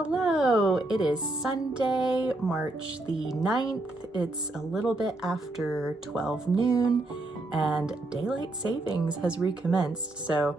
Hello, it is Sunday, March the 9th. It's a little bit after 12 noon and daylight savings has recommenced. So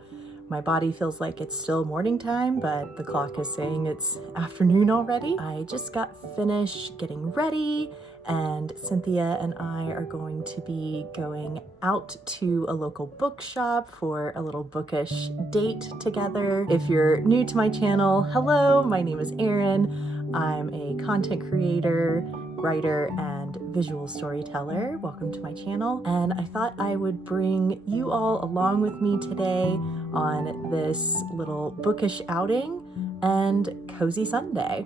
my body feels like it's still morning time, but the clock is saying it's afternoon already. I just got finished getting ready and Cynthia and I are going to be going out to a local bookshop for a little bookish date together. If you're new to my channel, hello, my name is Erin. I'm a content creator, writer, and visual storyteller. Welcome to my channel. And I thought I would bring you all along with me today on this little bookish outing and cozy Sunday.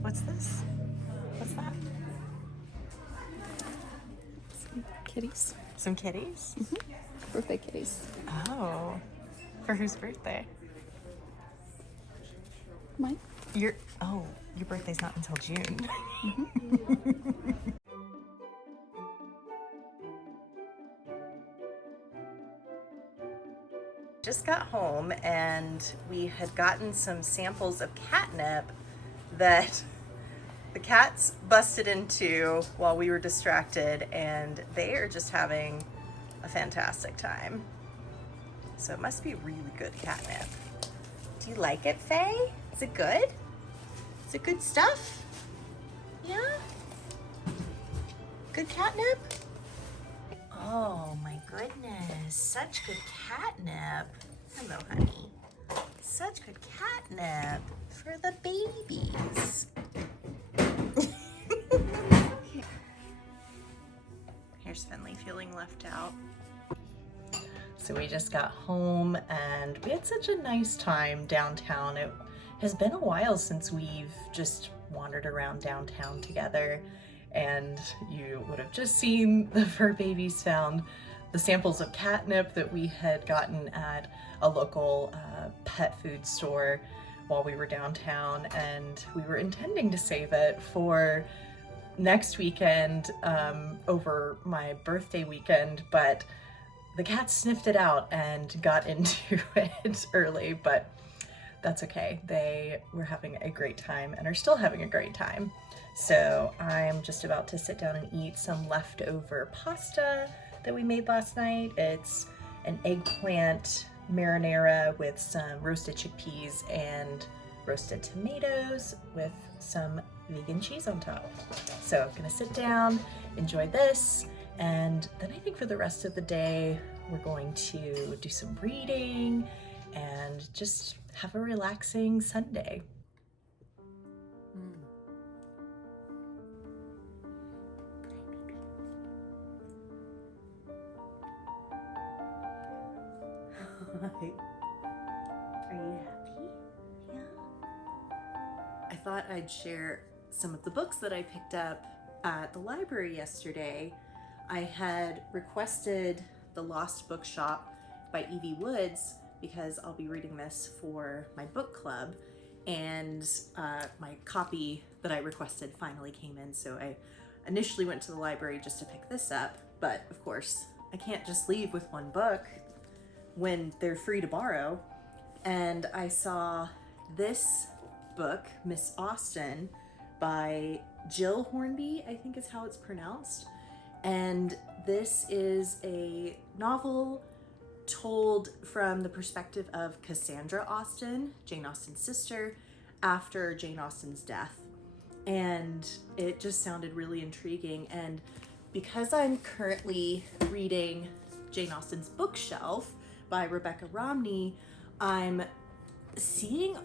What's this? What's that? Some kitties. Some kitties? Birthday kitties. Oh, for whose birthday? Mine. Your birthday's not until June. Just got home and we had gotten some samples of catnip that the cats busted into while we were distracted, and they are just having a fantastic time. So it must be really good catnip. Do you like it, Faye? Is it good? Is it good stuff? Yeah? Good catnip? Oh my goodness, such good catnip. Hello, honey. Such good catnip for the babies. Here's Finley feeling left out. So we just got home and we had such a nice time downtown. It has been a while since we've just wandered around downtown together, and you would have just seen the fur babies found the samples of catnip that we had gotten at a local pet food store while we were downtown, and we were intending to save it for next weekend over my birthday weekend, but the cats sniffed it out and got into it early, but that's okay. They were having a great time and are still having a great time. So I'm just about to sit down and eat some leftover pasta that we made last night. It's an eggplant marinara with some roasted chickpeas and roasted tomatoes with some vegan cheese on top. So I'm gonna sit down, enjoy this, and then I think for the rest of the day, we're going to do some reading and just have a relaxing Sunday. Are you happy? Yeah. I thought I'd share some of the books that I picked up at the library yesterday. I had requested The Lost Bookshop by Evie Woods because I'll be reading this for my book club, and my copy that I requested finally came in, so I initially went to the library just to pick this up, but of course I can't just leave with one book when they're free to borrow. And I saw this book, Miss Austen, by Jill Hornby, I think is how it's pronounced. And this is a novel told from the perspective of Cassandra Austen, Jane Austen's sister, after Jane Austen's death. And it just sounded really intriguing. And because I'm currently reading Jane Austen's Bookshelf by Rebecca Romney, I'm seeing,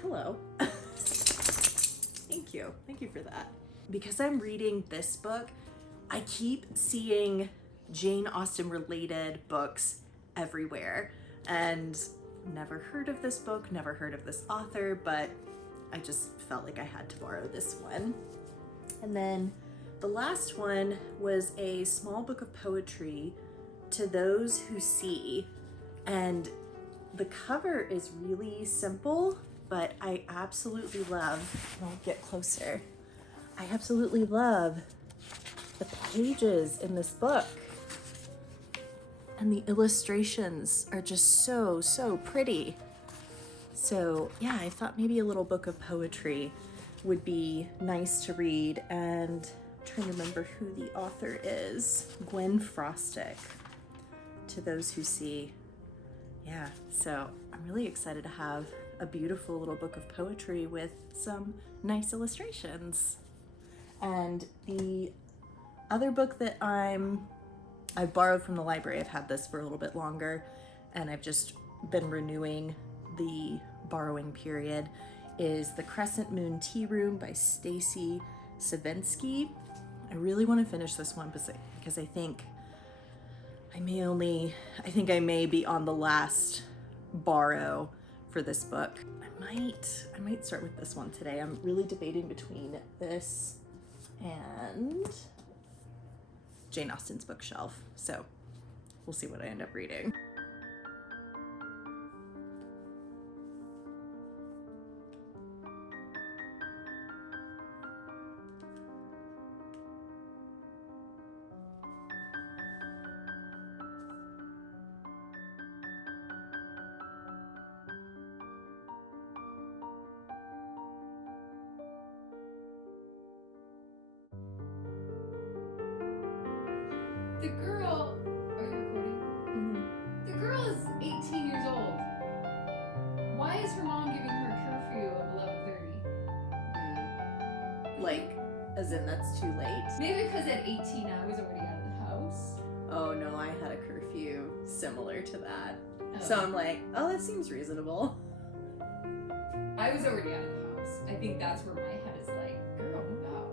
hello, thank you for that. Because I'm reading this book, I keep seeing Jane Austen related books everywhere, and never heard of this book, never heard of this author, but I just felt like I had to borrow this one. And then the last one was a small book of poetry, To Those Who See, and the cover is really simple, but I absolutely love, I'll get closer, I absolutely love the pages in this book. And the illustrations are just so pretty. So yeah, I thought maybe a little book of poetry would be nice to read. And I'm trying to remember who the author is. Gwen Frostic, To Those Who See. Yeah, so I'm really excited to have a beautiful little book of poetry with some nice illustrations. And the other book that I've borrowed from the library, I've had this for a little bit longer, and I've just been renewing the borrowing period, is The Crescent Moon Tea Room by Stacy Savinsky. I really want to finish this one because I think I may be on the last borrow for this book. I might start with this one today. I'm really debating between this and Jane Austen's Bookshelf, so we'll see what I end up reading. The girl, are you recording? Mm-hmm. The girl is 18 years old. Why is her mom giving her a curfew of 11:30? Like, as in that's too late? Maybe because at 18 I was already out of the house. Oh no, I had a curfew similar to that. Oh. So I'm like, oh, that seems reasonable. I was already out of the house. I think that's where my head is like, girl, move out.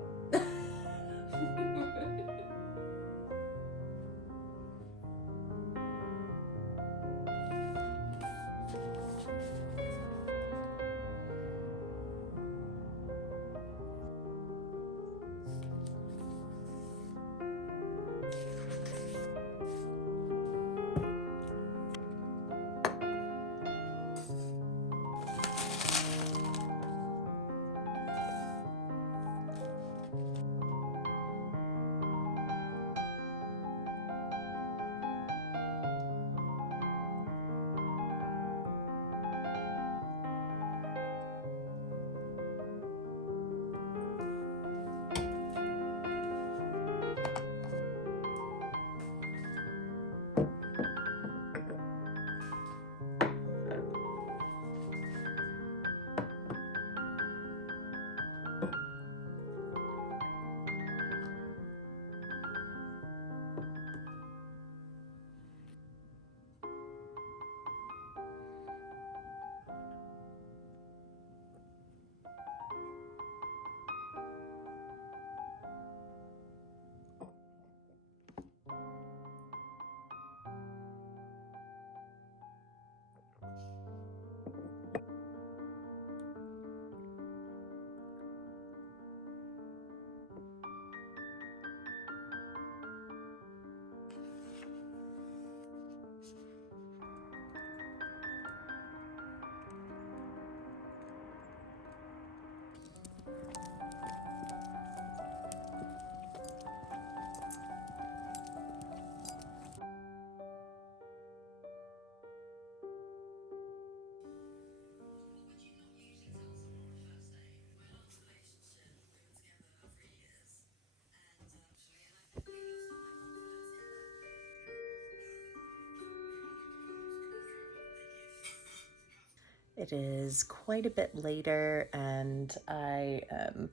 It is quite a bit later and I am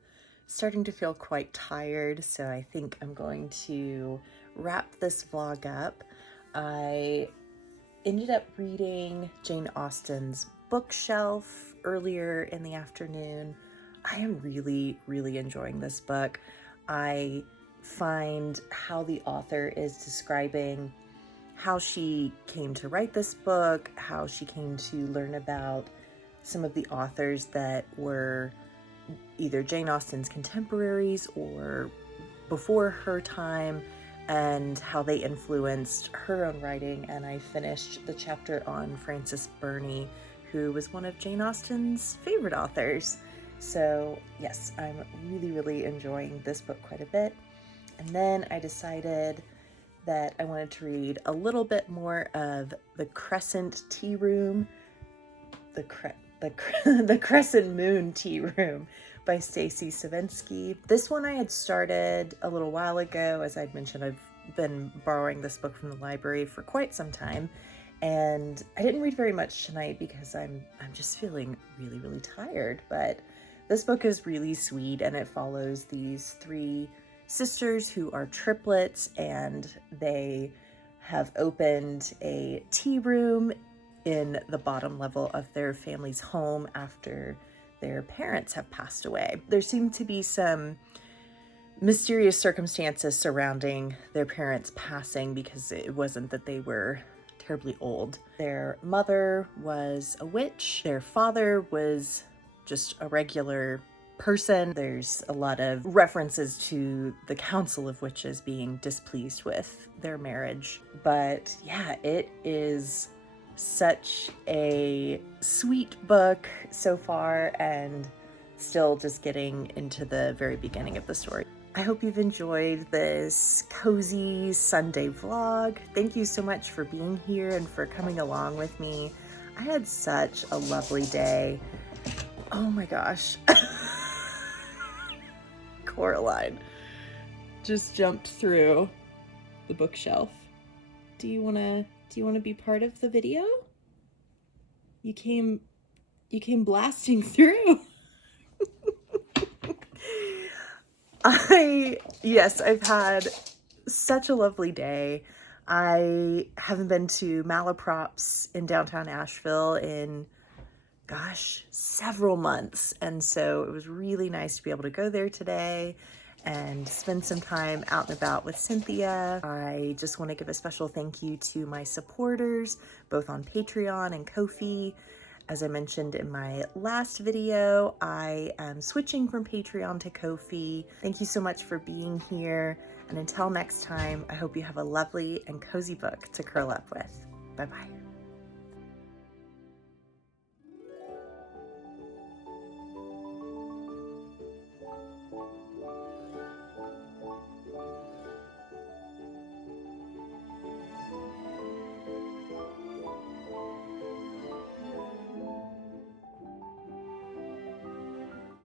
starting to feel quite tired, so I think I'm going to wrap this vlog up. I ended up reading Jane Austen's Bookshelf earlier in the afternoon. I am really enjoying this book. I find how the author is describing how she came to write this book, how she came to learn about some of the authors that were either Jane Austen's contemporaries or before her time, and how they influenced her own writing. And I finished the chapter on Frances Burney, who was one of Jane Austen's favorite authors. So yes, I'm really enjoying this book quite a bit. And then I decided that I wanted to read a little bit more of The Crescent Tea Room, the Crescent Moon Tea Room by Stacy Sawinski. This one I had started a little while ago. As I'd mentioned, I've been borrowing this book from the library for quite some time, and I didn't read very much tonight because I'm just feeling really tired. But this book is really sweet, and it follows these three sisters who are triplets, and they have opened a tea room in the bottom level of their family's home after their parents have passed away. There seem to be some mysterious circumstances surrounding their parents passing, because it wasn't that they were terribly old. Their mother was a witch. Their father was just a regular person. There's a lot of references to the Council of Witches being displeased with their marriage. But yeah, it is such a sweet book so far, and still just getting into the very beginning of the story. I hope you've enjoyed this cozy Sunday vlog. Thank you so much for being here and for coming along with me. I had such a lovely day. Oh my gosh. Coraline just jumped through the bookshelf. Do you want to be part of the video? You came blasting through. I've had such a lovely day. I haven't been to Malaprops in downtown Asheville in, gosh, several months. And so it was really nice to be able to go there today and spend some time out and about with Cynthia. I just want to give a special thank you to my supporters, both on Patreon and Ko-fi. As I mentioned in my last video, I am switching from Patreon to Ko-fi. Thank you so much for being here. And until next time, I hope you have a lovely and cozy book to curl up with. Bye-bye.